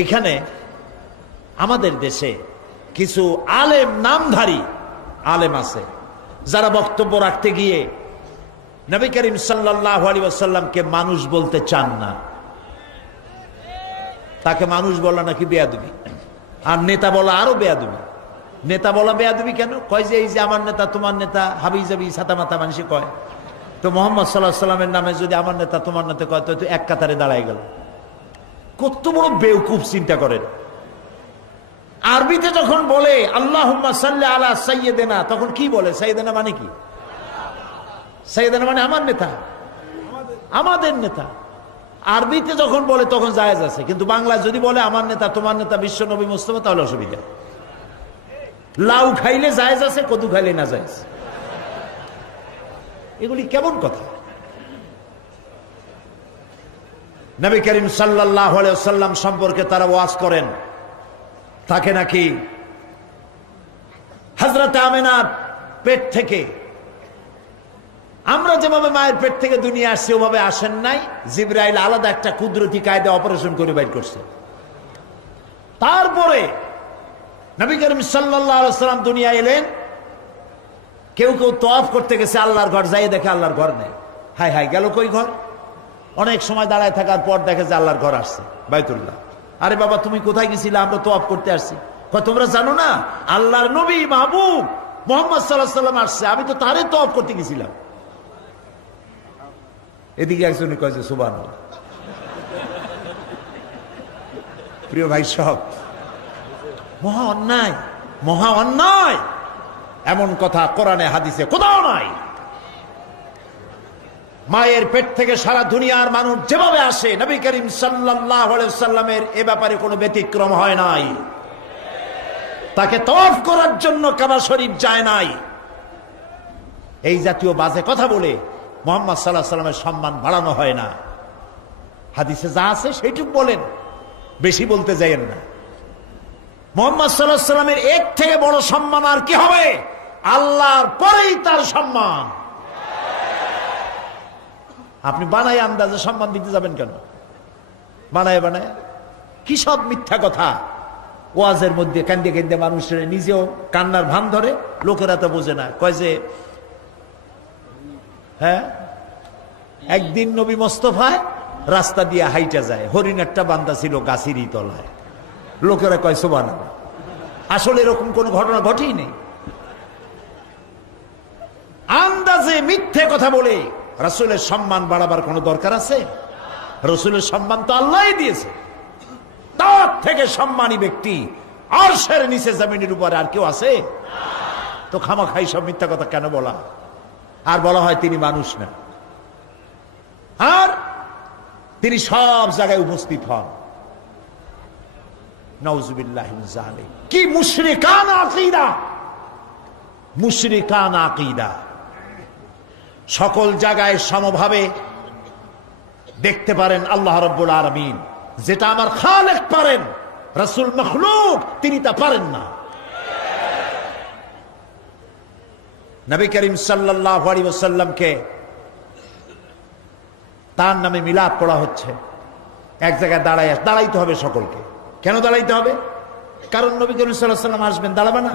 এইখানে আমাদের দেশে কিছু আলেম নামধারী আলেম আছে, যারা বক্তব্য রাখতে গিয়ে নবী করিম সাল্লাহ আলী আসাল্লামকে মানুষ বলতে চান না। তাকে মানুষ বলা নাকি বেয়াদবি? আর নেতা বলা আরও বেয়াদবি। নেতা বলা বেয়াদবি কেন? কয় যে এই যে আমার নেতা, তোমার নেতা হাবি জাবি সাতা মাতা মানুষে কয়। তো মোহাম্মদ সাল্লাহ সাল্লামের নামে যদি আমার নেতা, তোমার নেতা কয়, তো এক কাতারে দাঁড়ায় গেল। কত বড় বেউকুফ চিন্তা করেন। আরবিতে যখন বলে আল্লাহ আলা সাইয়েদেনা তখন কি বলে? সাইয়েদেনা মানে কি? সাইয়েদেনা মানে আমার নেতা। আমাদের নেতা। আরবিতে যখন বলে, তখন জায়েজ আছে। কিন্তু বাংলায় যদি বলে, আমার নেতা, তোমার নেতা, বিশ্ব নবী মুস্তফা তাহলে অসুবিধা। লাউ খাইলে জায়েজ আছে, কদু খাইলে না জায়েজ। এগুলি কেমন কথা? নবী করিম সাল্লাহ সাল্লাম সম্পর্কে তারা ওয়াজ করেন। তাকে নাকি? হজরত আমেনার পেট থেকে। আমরা যেভাবে মায়ের পেট থেকে দুনিয়া আসছি, ওভাবে আসেন নাই। জিব্রাইল আলাদা একটা কুদরতি কায়দা অপারেশন করে বাইর করছে। তারপরে নবী করিম সাল্লাম দুনিয়া এলেন। কেউ কেউ তফ করতে গেছে, আল্লাহর ঘর যাই দেখে আল্লাহর ঘর নেই। হাই হাই গেল কই ঘর? অনেক সময় দাঁড়ায় থাকার পর দেখে যে আল্লাহর ঘর আসছে, বাইতুল্লাহ। আরে বাবা, তুমি কোথায় গেছিলে? আমরা তো তফ করতে আসছি। তোমরা জানো না? আল্লাহর নবী মাহবুব মোহাম্মদ সাল্লাহ সাল্লাম আসছে। আমি তো তারে তফ করতে গেছিলাম। এদিকে একজনে কয় যে সুবান প্রিয় ভাই, সব। মহা অন্যায় মহা অন্যায়। এমন কথা কোরআনে, হাদিসে কোথাও নাই। মায়ের পেট থেকে সারা দুনিয়ার মানুষ যেভাবে আসে, নবী করিম সাল্লামের এ ব্যাপারে কোনো ব্যতিক্রম হয় নাই। তাকে তফ করার জন্য কাবা শরীফ যায় নাই। এই জাতীয় বাজে কথা বলে মোহাম্মদ সাল্লাহ সাল্লামের সম্মান বাড়ানো হয় না। হাদিসে যা আছে সেইটুক বলেন, বেশি বলতে যাইয়েন না। মোহাম্মদ সাল্লাহ সাল্লামের এক থেকে বড় সম্মান আর কি হবে? আল্লাহর পরেই তার সম্মান। আপনি বানায় আন্দাজে সম্মান দিতে যাবেন কেন? বানায় বানায়। কি সব মিথ্যা কথা? ওয়াজের মধ্যে কান্দে কান্দে মানুষের নিজেও কান্নার ভান ধরে, লোকেরা তো বোঝে না। কয় যে হ্যাঁ? একদিন নবী মোস্তফায় রাস্তা দিয়ে হাইটা যায় হরিণ একটা বান্দা ছিল গাছিরই তলায়। লোকেরা কয় সোবান আসলে এরকম কোন ঘটনা ঘটেই নেই। আন্দাজে মিথ্যে কথা বলে রসুলের সম্মান বাড়াবার কোনো দরকার আছে? রসুলের সম্মান তো আল্লাহ দিয়েছে। তার থেকে সম্মানী ব্যক্তি আর সের নিচে জমিনের উপরে আর কেউ আছে? তো খামাখাই সব মিথ্যা কথা কেন বলা আর বলা হয় তিনি মানুষ না। আর তিনি সব জায়গায় উপস্থিত হন। কি মুশরিকান আকিদা? মুশরিকান আকিদা। সকল জায়গায় সমভাবে দেখতে পারেন আল্লাহ রব্বুল আলমিন। যেটা আমার খালেক পারেন, রসুল মখলুক, তিনি তা পারেন না। নবী করিম সাল্লাহ আলী তার নামে মিলাপ করা হচ্ছে। এক জায়গায় দাঁড়াই দাঁড়াইতে হবে সকলকে। কেন দাঁড়াইতে হবে? কারণ নবী করিম সাল্লাহ সাল্লাম আসবেন, দাঁড়াবে না।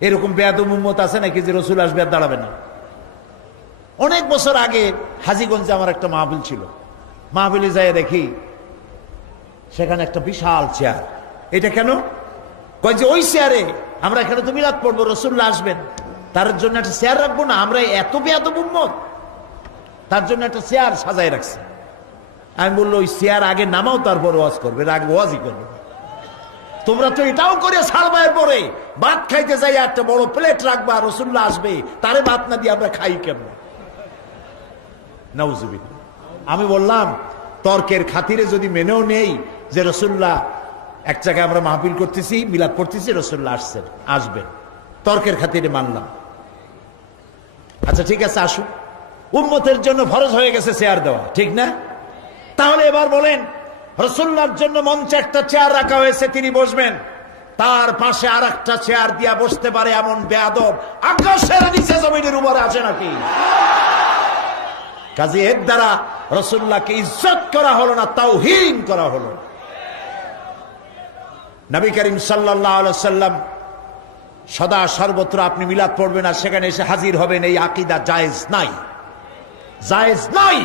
এরকম বেয়াদ মুম্মত আছে নাকি যে রসুল আসবে আর দাঁড়াবে না? অনেক বছর আগে হাজিগঞ্জে আমার একটা মাহবিল ছিল। মাহবিলে যাই দেখি, সেখানে একটা বিশাল চেয়ার এটা কেন? কয় যে, ওই চেয়ারে আমরা এখানে তো মিলাদ পড়ব রসুল্লাহ আসবেন। তার জন্য একটা চেয়ার রাখব না, আমরা এত বেয়াদ মুম্মত তার জন্য একটা চেয়ার সাজাই রাখছে। আমি বলল, ওই চেয়ার আগে নামাও, তারপর ওয়াজ করবে। আগে ওয়াজই করবে তোমরা তো এটাও করে সারবার পরে, ভাত খাইতে যাই একটা বড় প্লেট রাখবা রসুল্লাহ আসবে, তারে ভাত না দিয়ে আমরা খাই কেমন? নাউজুবিন আমি বললাম, তর্কের খাতিরে যদি মেনেও নেই যে রসুল্লাহ এক জায়গায় আমরা মাহফিল করতেছি, মিলাদ করতেছি রসুল্লাহ আসছেন, আসবেন। তর্কের খাতিরে মানলাম। আচ্ছা ঠিক আছে, আসুন। উম্মতের জন্য ফরজ হয়ে গেছে চেয়ার দেওয়া, ঠিক না? তাহলে এবার বলেন রসুল্লার জন্য মঞ্চে একটা চেয়ার রাখা হয়েছে, তিনি বসবেন। তার পাশে আর একটা চেয়ার দিয়া বসতে পারে এমন বেয়াদব। আকাশের নিচে জমিনের উপরে আছে নাকি? কাজে এর দ্বারা রসুল্লাহকে ইজ্জত করা হলো না তাও করা হলো। নবী করিম সাল্লাম সদা সর্বত্র আপনি মিলাদ পড়বেন আর সেখানে এসে হাজির হবেন, এই আকিদা জায়েজ নাই। জায়েজ নাই।